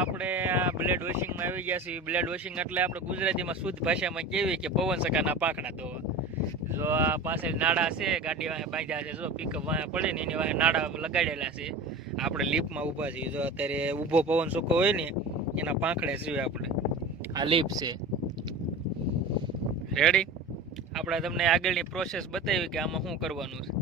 આપણે આ બ્લેડ વોશિંગમાં આવી ગયા છીએ. બ્લેડ વોશિંગ એટલે આપણે ગુજરાતીમાં શુદ્ધ ભાષામાં કેવી કે પવન સકાના પાંખડા ધોવા. જો આ પાસે નાડા છે, ગાડી વાંહે બાંધ્યા છે, જો પિકઅપ વાંહે પડે ને એની વાંહે નાડા લગાડેલા છે. આપણે લીપમાં ઊભા છીએ. જો અત્યારે ઊભો પવન સૂકો હોય ને એના પાંખડે છીએ આપણે. આ લીપ છે. રેડી? આપણે તમને આગળની પ્રોસેસ બતાવી કે આમાં શું કરવાનું છે.